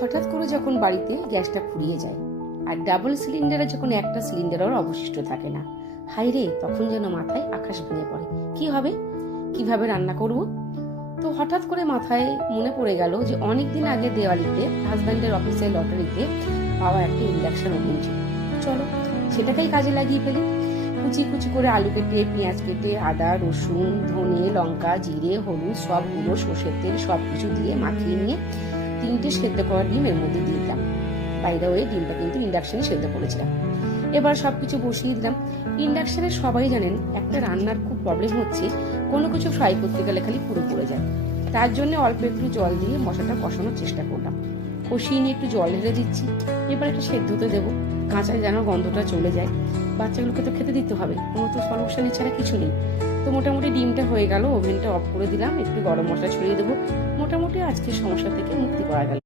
হঠাৎ করে যখন বাড়িতে গ্যাসটা ফুরিয়ে যায়, আর ডাবল সিলিন্ডারে যখন একটা সিলিন্ডারও অবশিষ্ট থাকে না হাই রে, তখন যেন মাথায় আকাশ ভেঙে পড়ে। কি হবে? কীভাবে রান্না করব? তো হঠাৎ করে মাথায় মনে পড়ে গেল যে অনেক দিন আগে দেওয়ালিতে হাজব্যান্ডের অফিসের লটারিতে পাওয়া একটা ইন্ডাকশন ওভেন ছিল। চলো, সেটাকেই কাজে লাগিয়ে ফেলি। কুচি কুচি করে আলু কেটে, পেঁয়াজ কেটে, আদা, রসুন, ধনে, লঙ্কা, জিরে, হলুদ সব গুঁড়ো সর্ষের তেল সব কিছু দিয়ে মাখিয়ে নিয়ে তিনটে সেদ্ধ করা ডিম এর মধ্যে দিয়ে দিলাম। বাইরে ওই ডিমটা কিন্তু ইন্ডাকশনে সেদ্ধ করেছিলাম। এবার সব কিছু বসিয়ে দিলাম। ইন্ডাকশনে সবাই জানেন, একটা রান্নার খুব প্রবলেম হচ্ছে, কোনো কিছু ফ্রাই করতে গেলে খালি পুরো পড়ে যায়। তার জন্য অল্প একটু জল দিয়ে মশলাটা কষানোর চেষ্টা করলাম। কষিয়ে নিয়ে একটু জল ঢেলে দিচ্ছি। এবার একটু সেদ্ধতে দেবো। কাঁচায় যেন গন্ধটা চলে যায়। বাচ্চাগুলোকে তো খেতে দিতে হবে। কোনো তো সলিউশন এছাড়া কিছু নেই। তো মোটামুটি ডিমটা হয়ে গেল, ওভেনটা অফ করে দিলাম, একটু গরম মশলা ছড়িয়ে দেবো। মোটামুটি আজকের সমস্যা থেকে মুক্তি পাওয়া গেল।